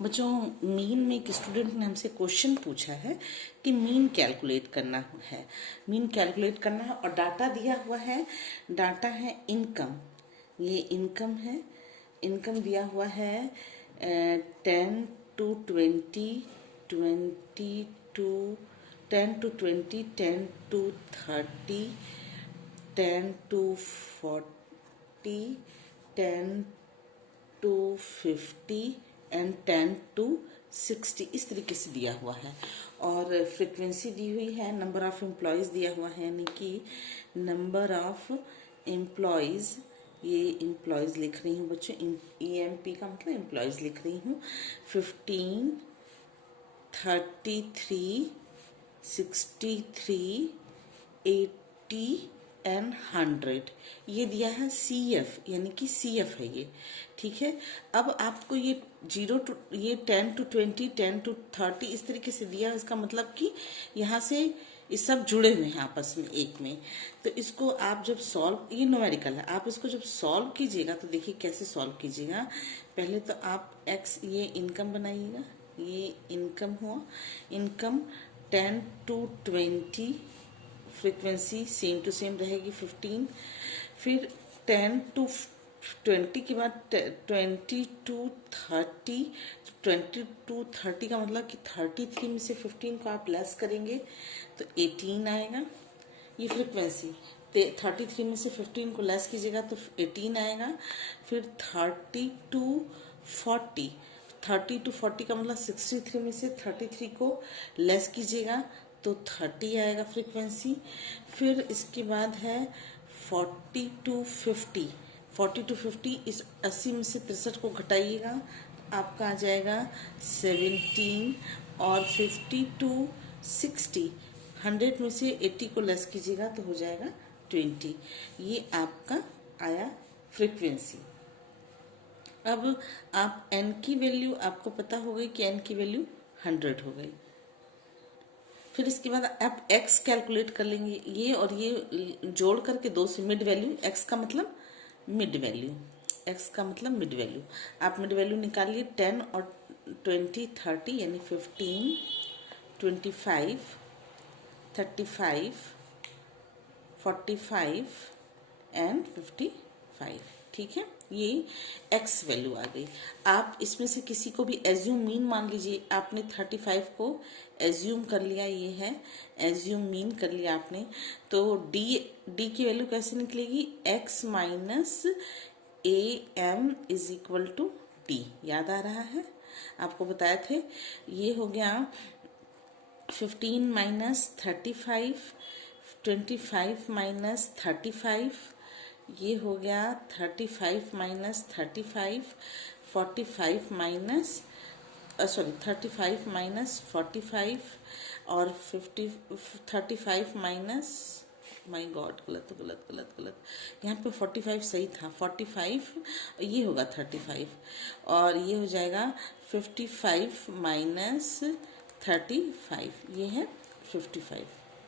बच्चों, मीन में एक स्टूडेंट ने हमसे क्वेश्चन पूछा है कि मीन कैलकुलेट करना है। मीन कैलकुलेट करना है और डाटा दिया हुआ है। डाटा है इनकम, ये इनकम है। इनकम दिया हुआ है 10 to 20, 20 to 10 to 20, 10 to 30, 10 to 40, 10 to 50 and 10 to 60 इस तरीके से दिया हुआ है। और फ्रिक्वेंसी दी हुई है, नंबर ऑफ एम्प्लॉयज़ दिया हुआ है, यानी कि नंबर ऑफ एम्प्लॉयज़, ये एम्प्लॉयज़ लिख रही हूँ बच्चों, EMP का मतलब एम्प्लॉयज़ लिख रही हूँ। 15, 33, 63, 80 एंड 100 ये दिया है CF, यानी कि CF है ये। ठीक है, अब आपको ये 10 to 20, 10 to 30 इस तरीके से दिया है। इसका मतलब कि यहाँ से ये सब जुड़े हुए हैं आपस में एक में। तो इसको आप जब सॉल्व, ये न्यूमेरिकल है, आप इसको जब सॉल्व कीजिएगा तो देखिए कैसे सॉल्व कीजिएगा। पहले तो आप x, ये इनकम बनाइएगा, ये इनकम हुआ। Income 10 to 20, frequency same to same रहेगी 15। फिर 10 to 20 के बाद 20 to 30, 20 to 30 का मतलब कि 33 में से 15 को आप लेस करेंगे तो 18 आएगा। ये फ्रीक्वेंसी 33 में से 15 को लेस कीजिएगा तो 18 आएगा। फिर 30 to 40, 30 to 40 का मतलब 63 में से 33 को लेस कीजिएगा तो 30 आएगा फ्रीक्वेंसी। फिर इसके बाद है 40 to 50, 40 to 50 इस 80 में से 63 को घटाइएगा आपका आ जाएगा 17। और 50 to 60, 100 में से 80 को लेस कीजिएगा तो हो जाएगा 20। ये आपका आया फ्रीक्वेंसी। अब आप n की वैल्यू, आपको पता हो गई कि n की वैल्यू 100 हो गई। फिर इसके बाद आप x कैलकुलेट कर लेंगे, ये और ये जोड़ करके दो से मिड वैल्यू, x का मतलब मिड वैल्यू, x का मतलब मिड वैल्यू। आप मिड वैल्यू निकालिए 10 और 20, 30 यानी 15, 25, 35, 45 एंड 55। ठीक है, ये x वैल्यू आ गई। आप इसमें से किसी को भी एज्यूम मीन मान लीजिए। आपने 35 को एज्यूम कर लिया, ये है एज्यूम मीन कर लिया आपने। तो d की वैल्यू कैसे निकलेगी? x minus AM is equal to d। याद आ रहा है, आपको बताए थे। ये हो गया 15 माइनस 35, 25 माइनस 35, ये हो गया 35 माइनस 35, 45 माइनस 35 माइनस 45 और 35 माइनस, माय गॉड, गलत गलत गलत गलत, यहाँ पे 45 सही था। 45 ये होगा 35 और ये हो जाएगा 55 माइनस 35, ये है 55।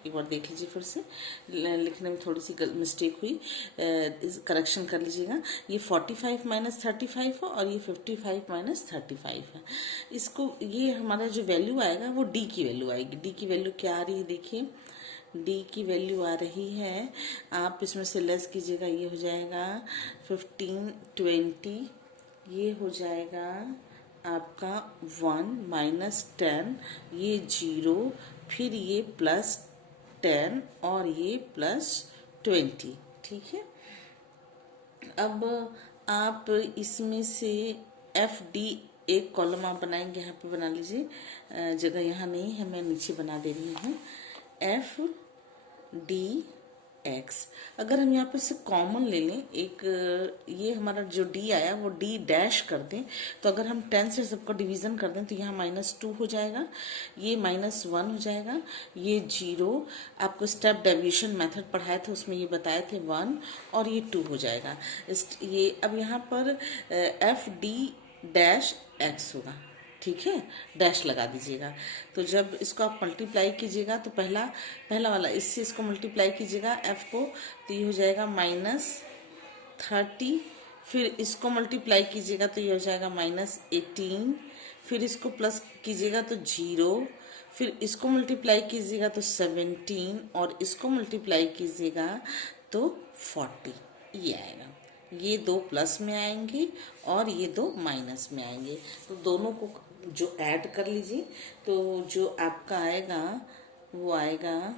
एक बार देख लीजिए, फिर से लिखने में थोड़ी सी मिस्टेक हुई, करेक्शन कर लीजिएगा। ये 45 माइनस 35 है और ये 55 माइनस 35 है। इसको, ये हमारा जो वैल्यू आएगा वो d की वैल्यू आएगी। d की वैल्यू क्या आ रही है देखिए, d की वैल्यू आ रही है, आप इसमें से लेस कीजिएगा, ये हो जाएगा 15, 20, ये हो जाएगा आपका 1 माइनस 10, ये 0, फिर ये प्लस 10 और ये प्लस 20। ठीक है, अब आप इसमें से FD एक कॉलम आप बनाएंगे, यहाँ पे बना लीजिए, जगह यहाँ नहीं है, मैं नीचे बना दे रही हूँ FDX। अगर हम यहाँ पे से कॉमन ले लें, एक ये हमारा जो D आया वो D डैश कर दें, तो अगर हम 10 से सबको डिवीज़न कर दें तो यहाँ -2 हो जाएगा, ये -1 हो जाएगा, ये 0। आपको स्टेप डेविएशन मेथड पढ़ाए थे, उसमें ये बताए थे 1 और ये 2 हो जाएगा। ये अब यहाँ पर FD-X होगा। ठीक है, डैश लगा दीजिएगा। तो जब इसको आप मल्टीप्लाई कीजिएगा तो पहला वाला इससे इसको मल्टीप्लाई कीजिएगा f को, तो ये हो जाएगा -30, फिर इसको मल्टीप्लाई कीजिएगा तो ये हो जाएगा -18, फिर इसको प्लस कीजिएगा तो 0, फिर इसको मल्टीप्लाई कीजिएगा तो 17 और इसको मल्टीप्लाई कीजिएगा तो 40। ये आएगा। ये दो प्लस में आएंगे और ये दो माइनस में आएंगे, तो दोनों को जो ऐड कर लीजिए तो जो आपका आएगा वो आएगा,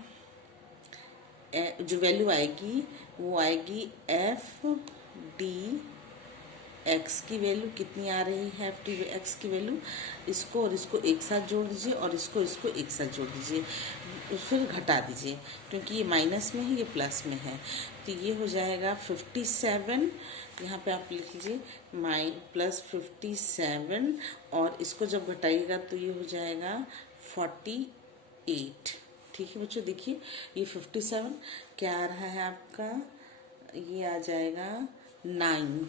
जो वैल्यू आएगी वो आएगी एफ डी एक्स की वैल्यू कितनी आ रही है, एफ डी एक्स की वैल्यू, इसको और इसको एक साथ जोड़ दीजिए और इसको एक साथ जोड़ दीजिए, फिर घटा दीजिए क्योंकि ये माइनस में है ये प्लस में है, तो ये हो जाएगा 57। यहाँ पे आप लिख लीजिए +57 और इसको जब घटाइएगा तो ये हो जाएगा 48। ठीक है बच्चों, देखिए ये 57 क्या आ रहा है आपका, ये आ जाएगा 9।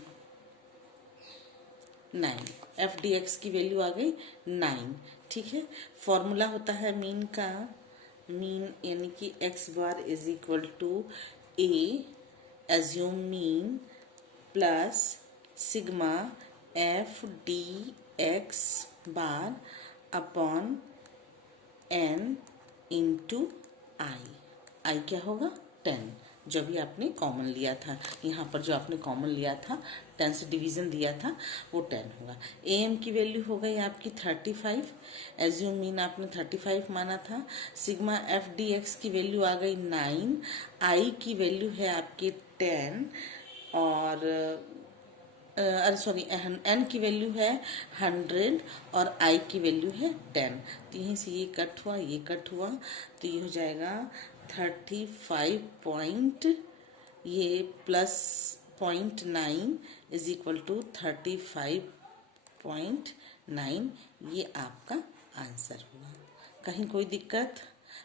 एफ डी एक्स की वैल्यू आ गई 9। ठीक है, फॉर्मूला होता है मीन का, मीन यानी कि X bar is equal to A assume mean plus sigma F D X bar upon N into I. I क्या होगा 10, जो भी आपने कॉमन लिया था, यहाँ पर जो आपने कॉमन लिया था 10 से डिवीजन दिया था वो 10 होगा। ए एम की वैल्यू हो गई आपकी 35, एज्यूम मीन आपने 35 माना था, सिग्मा एफ डी एक्स की वैल्यू आ गई 9, आई की वैल्यू है आपकी 10 और अरे सॉरी एन की वैल्यू है 100 और आई की वैल्यू है 10, तो यहीं से ये कट हुआ ये कट हुआ, तो ये हो जाएगा 35 पॉइंट ये प्लस 0.9 इज इक्वल टू 35.9, ये आपका आंसर हुआ। कहीं कोई दिक्कत?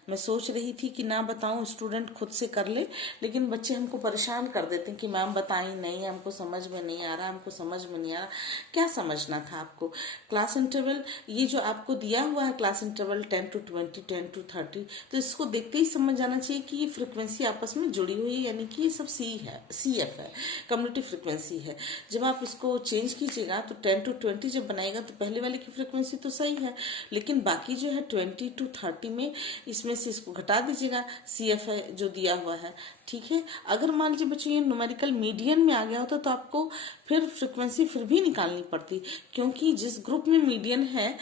मैं सोच रही थी कि ना बताऊं, स्टूडेंट खुद से कर ले, लेकिन बच्चे हमको परेशान कर देते हैं कि मैम बताई नहीं, हमको समझ में नहीं आ रहा, हमको समझ में नहीं आ रहा। क्या समझना था आपको? क्लास इंटरवल ये जो आपको दिया हुआ है क्लास इंटरवल 10 to 20, 10 to 30, तो इसको देखते ही समझ जाना चाहिए कि ये फ्रिक्वेंसी आपस में जुड़ी हुई है, यानी कि ये सब CF है, कम्युनिटी फ्रिक्वेंसी है। जब आप इसको चेंज कीजिएगा तो 10 to 20 जब बनाएगा तो पहले वाले की फ्रिक्वेंसी तो सही है, लेकिन बाकी जो है 20 to 30 में इसमें से इसको घटा दीजिएगा, CF है जो दिया हुआ है। ठीक है, अगर मान लीजिए बच्चों ये न्यूमेरिकल मीडियन में आ गया होता तो आपको फिर फ्रिक्वेंसी फिर भी निकालनी पड़ती, क्योंकि जिस ग्रुप में मीडियन है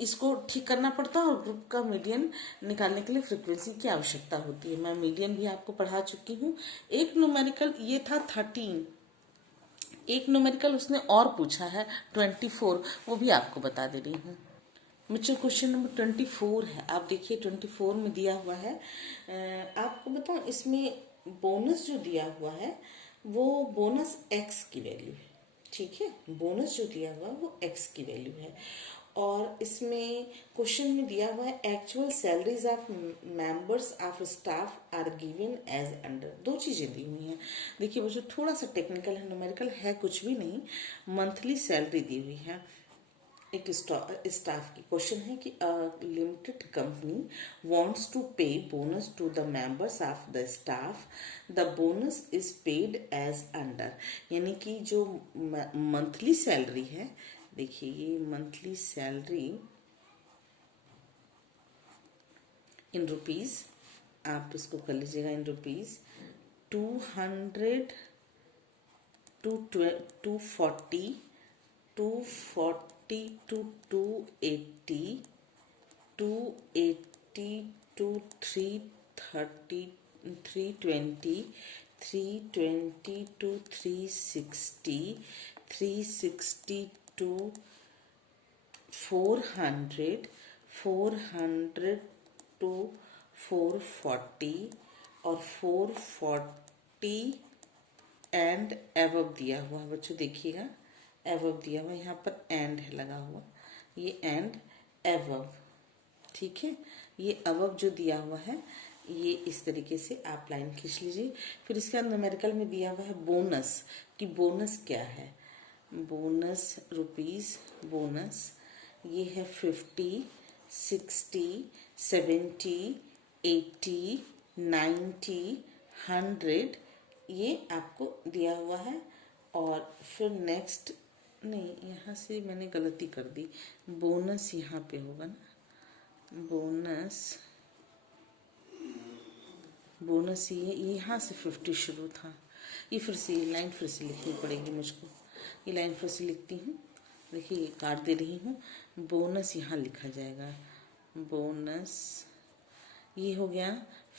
इसको ठीक करना पड़ता है और ग्रुप का मीडियन निकालने के लिए फ्रिक्वेंसी की आवश्यकता होती है। मैं मीडियन भी आपको पढ़ा चुकी हूँ। एक न्यूमेरिकल ये था 13, एक न्यूमेरिकल उसने और पूछा है 24, वो भी आपको बता दे रही हूँ। बच्चों क्वेश्चन नंबर 24 है, आप देखिए 24 में दिया हुआ है, आपको बताऊं इसमें बोनस जो दिया हुआ है वो बोनस x की वैल्यू है। ठीक है, बोनस जो दिया हुआ है वो x की वैल्यू है, और इसमें क्वेश्चन में दिया हुआ है actual salaries of members of staff are given as under. दो चीजें दी हुई हैं। देखिए बच्चों थोड़ा सा टेक्निकल है, न्यूमेरिकल है कुछ भी नहीं, मंथली सैलरी दी हुई है एक स्टाफ की। क्वेश्चन है कि limited company wants to pay bonus to the members of the staff, the bonus is paid as under, यानी कि जो मंथली सैलरी है, देखिए ये मंथली सैलरी इन रुपीज, आप इसको कर लीजिएगा in rupees, 200 to 240 to 280, 280 to 330, 320, 320 to 360, 360 to 400, 400 to 440 और 440 एंड एवब दिया हुआ है। बच्चों देखिएगा एवब दिया हुआ, यहाँ पर एंड है लगा हुआ, ये एंड एवब। ठीक है, ये अवब जो दिया हुआ है ये इस तरीके से आप लाइन खींच लीजिए। फिर इसके अंदर न्यूमेरिकल में दिया हुआ है बोनस, कि बोनस क्या है, बोनस रुपीज, बोनस ये है 50, 60, 70, 80, 90, 100, ये आपको दिया हुआ है, और फिर नेक्स्ट, नहीं यहाँ से मैंने गलती कर दी, बोनस यहाँ पे होगा ना, बोनस ये यहाँ से 50 शुरू था। ये फिर से लाइन फिर से लिखनी पड़ेगी मुझको, ये लाइन फिर से लिखती हूँ। देखिए ये काट दे रही हूँ, बोनस यहाँ लिखा जाएगा, बोनस ये हो गया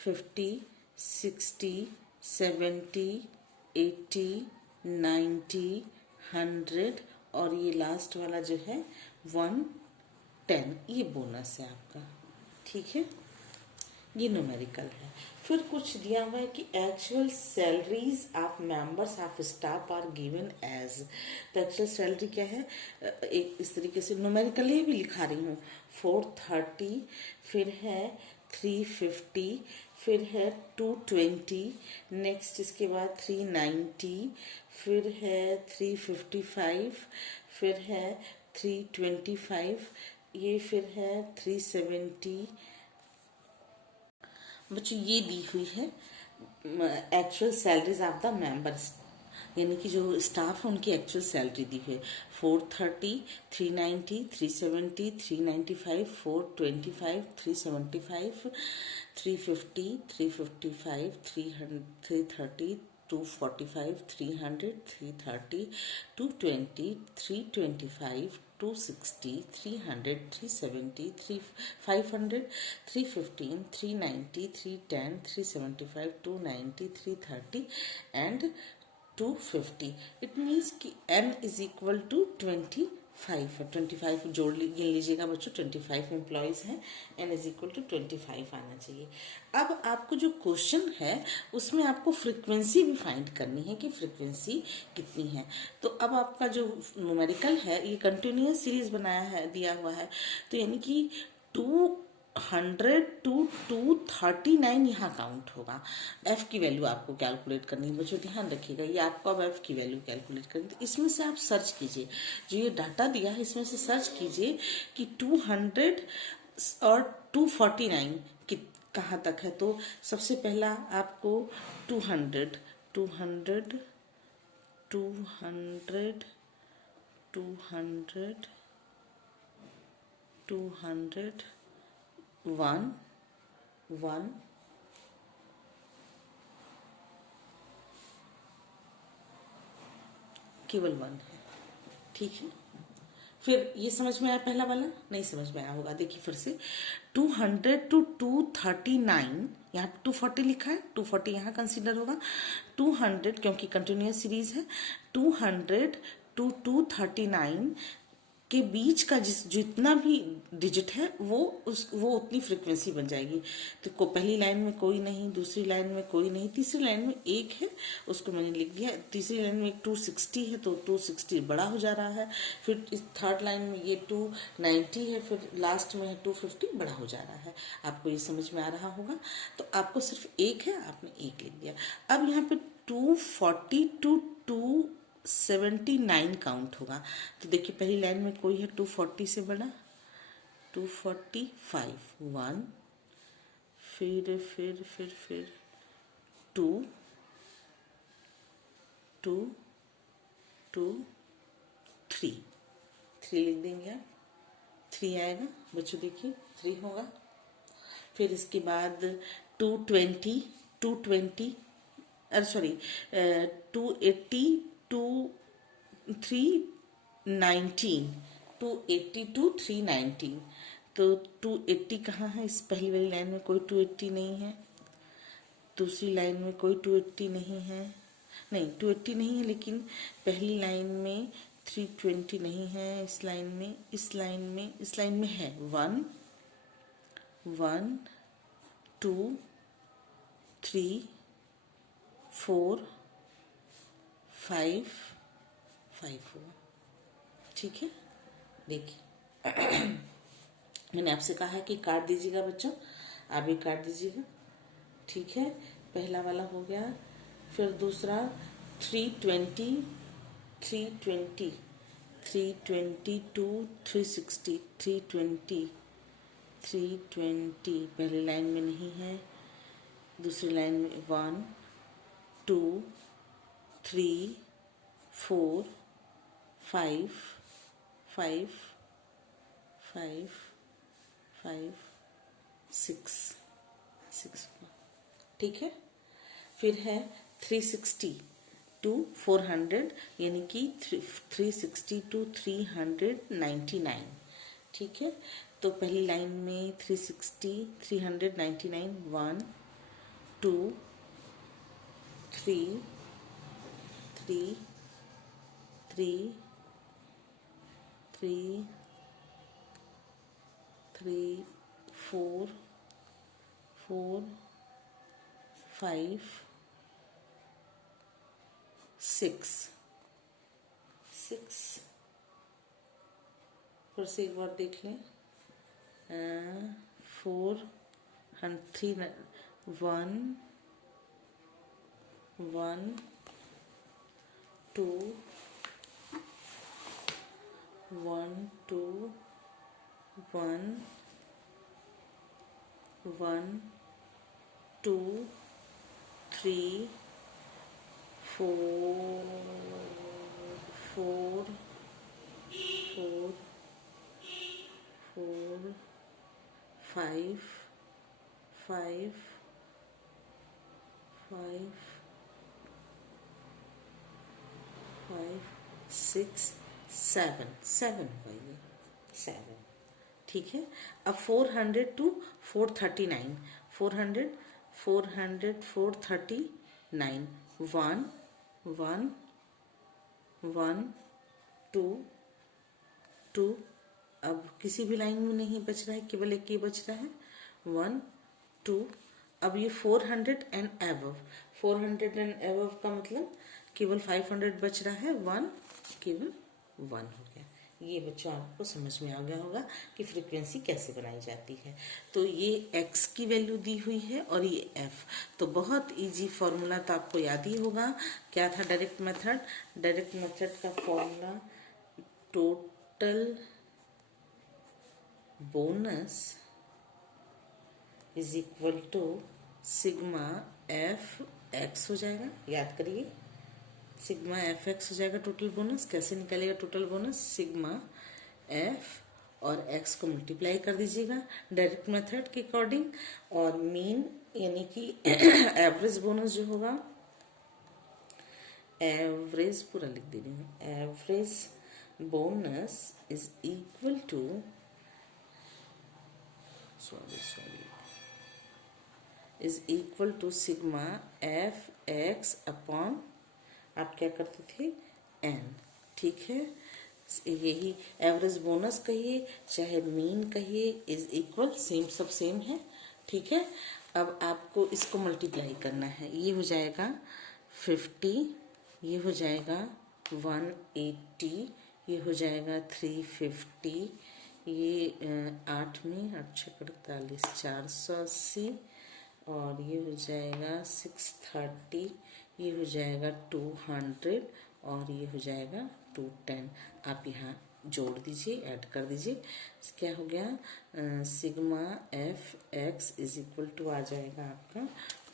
50, 60, 70, 80, 90, 100 और ये लास्ट वाला जो है 110, ये बोनस है आपका। ठीक है, ये न्यूमेरिकल है। फिर कुछ दिया हुआ है कि actual salaries of members of staff are given as. तो एक्चुअल सैलरी क्या है, एक इस तरीके से न्यूमेरिकली भी लिखा रही हूँ, 430, फिर है 350, फिर है 220, नेक्स्ट इसके बाद 390, फिर है 355, फिर है 325, ये फिर है 370। बच्चों ये दी हुई है actual salaries of the members, यानी कि जो स्टाफ है उनकी एक्चुअल सैलरी दी हुई है। 430, 390, 370, 395, 425, 375, 350, 355, 330, 245, 300, 330, 220, 325, 260, 300, 370, 500, 315, 390, 310, 375, 290, 330 and 250। इट मीन्स कि n इज इक्वल टू 25 है। 25 जोड़ लीजिएगा बच्चों, 25 एम्प्लॉयज़ हैं, n इज इक्वल टू 25 आना चाहिए। अब आपको जो क्वेश्चन है उसमें आपको फ्रीक्वेंसी भी फाइंड करनी है कि फ्रीक्वेंसी कितनी है। तो अब आपका जो न्यूमेरिकल है ये कंटिन्यूअस सीरीज बनाया है, दिया हुआ है, तो यानी कि 200 to 239 यहाँ काउंट होगा। f की वैल्यू आपको कैलकुलेट करनी है बच्चों, ध्यान रखिएगा, ये आपको अब f की वैल्यू कैलकुलेट करनी है। तो इसमें से आप सर्च कीजिए, जो ये डाटा दिया है इसमें से सर्च कीजिए कि 200 और 249 कि कहाँ तक है। तो सबसे पहला आपको 200, 200, 200, 200, 200, 1, 1, केवल 1 है। ठीक है, फिर ये समझ में आया, पहला वाला नहीं समझ में आया होगा, देखिए फिर से 200 to 239, यहाँ पे 240 लिखा है, 240 यहाँ कंसीडर होगा। 200 क्योंकि कंटिन्यूअस सीरीज है, 200 to 239 के बीच का जितना भी डिजिट है वो उतनी फ्रीक्वेंसी बन जाएगी। तो पहली लाइन में कोई नहीं, दूसरी लाइन में कोई नहीं, तीसरी लाइन में एक है, उसको मैंने लिख दिया। तीसरी लाइन में 260 है तो 260 बड़ा हो जा रहा है। फिर इस थर्ड लाइन में ये 290 है, फिर लास्ट में है 250 बड़ा हो जा रहा है। आपको ये समझ में आ रहा होगा। तो आपको सिर्फ एक है, आपने एक लिख दिया। अब यहाँ पे 240 to 279 काउंट होगा। तो देखिए पहली लाइन में कोई है 240 से बड़ा, 245, 1, फिर 2, 2, 2, 3 लिख देंगे आप, 3 आएगा बच्चों, देखिए 3 होगा। फिर इसके बाद 220, 220 सॉरी 280, 319, 280 to 319। तो 280 कहाँ है, इस पहली वाली लाइन में कोई 280 नहीं है, दूसरी लाइन में कोई 280 नहीं है, नहीं 280 नहीं है, लेकिन पहली लाइन में 320 नहीं है, इस लाइन में है 1, 1, 2, 3, 4, 5 होगा। ठीक है, देखिए मैंने आपसे कहा है कि काट दीजिएगा बच्चों, आप भी काट दीजिएगा। ठीक है, पहला वाला हो गया। फिर दूसरा 320, 320, 322, 360, 320, 320 पहली लाइन में नहीं है, दूसरी लाइन में 1, 2, 3, 4 5 5 5 5 6 6, ठीक है। फिर है 360 टू 400, यानी कि 360 टू 399, ठीक है। तो पहली लाइन में 360 399, 1 2 3 3 3 3 3 4 4 5 6 6, फिर से एक बार देख लें। 4 3 1 1 2 1 2 1 1 2 3 4 4 4 4 5 5 5 5 6 7 7 भाई 7, ठीक है। अब 400 टू 439, 400 400 439, 1 1 1 2 2, अब किसी भी लाइन में नहीं बच रहा है, केवल एक ही बच रहा है, 1 2। अब ये 400 एंड एबव, 400 एंड एबव का मतलब केवल 500 बच रहा है, 1 केवल 1 हो गया। ये बच्चों आपको समझ में आ गया होगा कि फ्रीक्वेंसी कैसे बनाई जाती है। तो ये x की वैल्यू दी हुई है और ये f, तो बहुत इजी फॉर्मूला तो आपको याद ही होगा। क्या था डायरेक्ट मेथड? डायरेक्ट मेथड का formula total bonus is equal to sigma F x हो जाएगा। याद करिए, सिग्मा एफ एक्स हो जाएगा टोटल बोनस। कैसे निकलेगा टोटल बोनस? सिग्मा एफ और एक्स को मल्टीप्लाई कर दीजिएगा डायरेक्ट मेथड के अकॉर्डिंग, और मीन यानी कि एवरेज बोनस जो होगा, एवरेज पूरा लिख दे रही हूँ, average bonus is equal to is equal to sigma F x upon, आप क्या करते थे, एन, ठीक है। यही एवरेज बोनस कहिए चाहे मीन कहिए, इज इक्वल, सेम सब सेम है, ठीक है। अब आपको इसको मल्टीप्लाई करना है, ये हो जाएगा 50, ये हो जाएगा 180, ये हो जाएगा 350, ये 8 में 8 48 480, और ये हो जाएगा 630, ये हो जाएगा 200, और ये हो जाएगा 210। आप यहाँ जोड़ दीजिए, ऐड कर दीजिए, क्या हो गया, sigma F X is equal to आ जाएगा आपका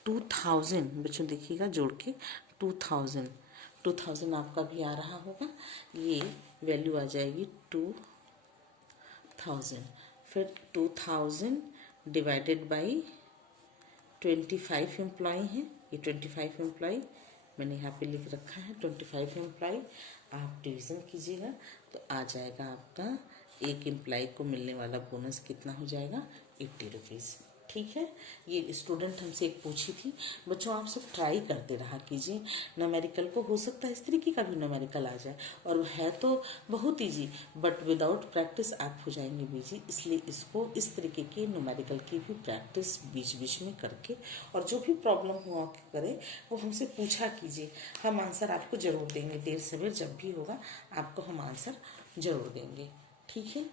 2000। बच्चों देखिएगा जोड़ के 2000 आपका भी आ रहा होगा, ये वैल्यू आ जाएगी 2000। फिर 2000 डिवाइडेड बाई 25 एम्प्लॉय हैं, ये 25 एम्प्लॉय मैंने यहाँ पे लिख रखा है, 25 एम्प्लॉय। आप डिवीजन कीजिएगा तो आ जाएगा आपका एक एम्प्लॉय को मिलने वाला बोनस कितना हो जाएगा, 80 रुपीज़, ठीक है। ये स्टूडेंट हमसे एक पूछी थी। बच्चों आप सब ट्राई करते रहा कीजिए, न्यूमेरिकल को हो सकता है इस तरीके का भी न्यूमेरिकल आ जाए, और है तो बहुत इजी, बट विदाउट प्रैक्टिस आप हो जाएंगे बिजी। इसलिए इसको इस तरीके के न्यूमेरिकल की भी प्रैक्टिस बीच बीच में करके, और जो भी प्रॉब्लम हुआ करे वो हमसे पूछा कीजिए, हम आंसर आपको जरूर देंगे। देर सवेर जब भी होगा आपको हम आंसर जरूर देंगे, ठीक है।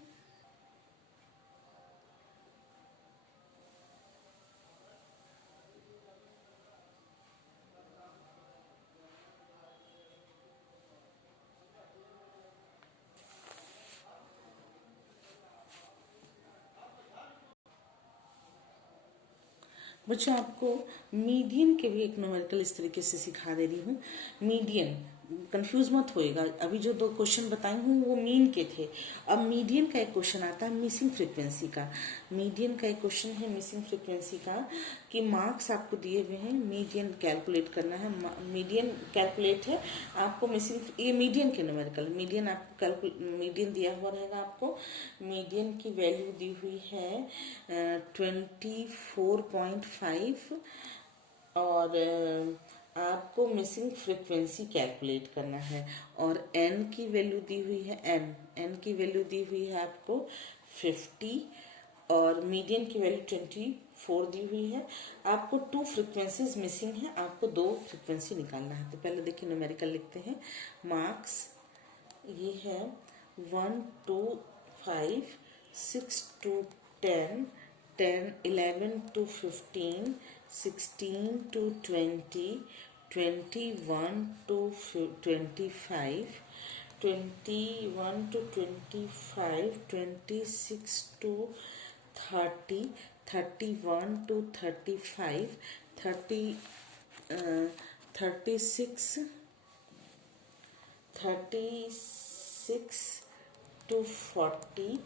बच्चों आपको मीडियन के भी एक न्यूमेरिकल इस तरीके से सिखा दे रही हूँ। मीडियन कंफ्यूज मत होएगा। अभी जो दो क्वेश्चन बताई हूँ वो मीन के थे। अब मीडियन का एक क्वेश्चन आता है मिसिंग फ्रीक्वेंसी का। मीडियन का एक क्वेश्चन है मिसिंग फ्रीक्वेंसी का कि मार्क्स आपको दिए हुए हैं, मीडियन कैलकुलेट करना है। मीडियन कैलकुलेट है आपको, मिसिंग ये मीडियन के न्यूमेरिकल मीडियन आपको मीडियन दिया हुआ रहेगा आपको। मीडियन की वैल्यू दी हुई है 24.5 और आपको मिसिंग फ्रीक्वेंसी कैलकुलेट करना है। और n की वैल्यू दी हुई है, n की वैल्यू दी हुई है आपको 50 और मीडियन की वैल्यू 24 दी हुई है। आपको 2 फ्रीक्वेंसीज मिसिंग है, आपको 2 फ्रीक्वेंसी निकालना है। तो पहले देखिए न्यूमेरिकल लिखते हैं। मार्क्स ये है 1 to 5, 6 to 10, 10, 11 to 15, 16 to 20, 21 to 25, 21 to 25, 26 to 30, 31 to 35, 36 to 40,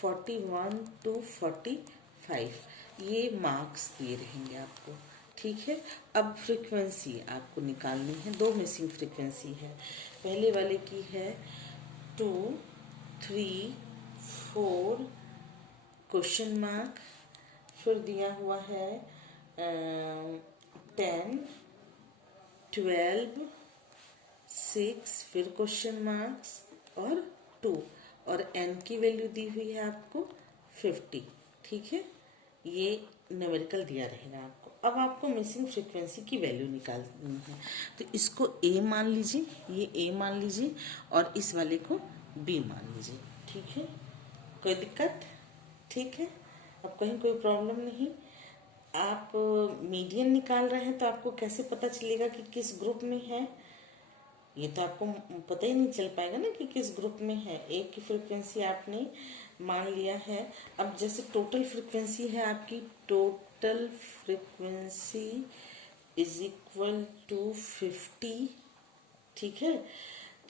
41 to 45 ये मार्क्स दिए रहेंगे आपको। ठीक है। अब फ्रीक्वेंसी आपको निकालनी है। 2 मिसिंग फ्रीक्वेंसी है। पहले वाले की है 2, 3, 4 क्वेश्चन मार्क, फिर दिया हुआ है 10, 12, 6, फिर क्वेश्चन मार्क्स और 2 और n की वैल्यू दी हुई है आपको 50। ठीक है, ये न्यूमेरिकल दिया रहेगा आपको। अब आपको मिसिंग फ्रीक्वेंसी की वैल्यू निकालनी है। तो इसको a मान लीजिए, ये a मान लीजिए और इस वाले को b मान लीजिए। ठीक है, कोई दिक्कत? ठीक है, अब कहीं कोई प्रॉब्लम नहीं। आप मीडियन निकाल रहे हैं तो आपको कैसे पता चलेगा कि किस ग्रुप में है? ये तो आपको पता ही नहीं चल पाएगा ना कि किस ग्रुप में है। एक की फ्रीक्वेंसी आपने मान लिया है। अब जैसे टोटल फ्रीक्वेंसी है आपकी, total frequency is equal to 50। ठीक है,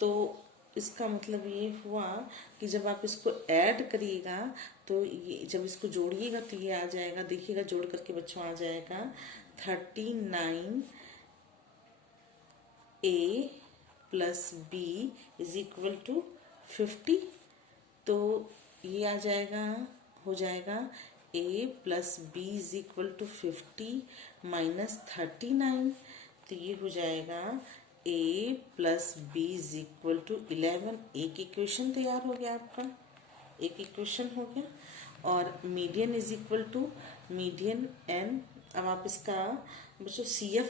तो इसका मतलब ये हुआ कि जब आप इसको ऐड करिएगा तो ये, जब इसको जोड़िएगा तो ये आ जाएगा, देखिएगा जोड़ करके बच्चों आ जाएगा 39 A plus B is equal to 50। तो ये आ जाएगा, हो जाएगा A plus B is equal to 50 minus 39। तो ये हो जाएगा A plus B is equal to 11। एक इक्वेशन तैयार हो गया आपका, एक इक्वेशन हो गया। और median is equal to median n। अब आप इसका बच्चों CF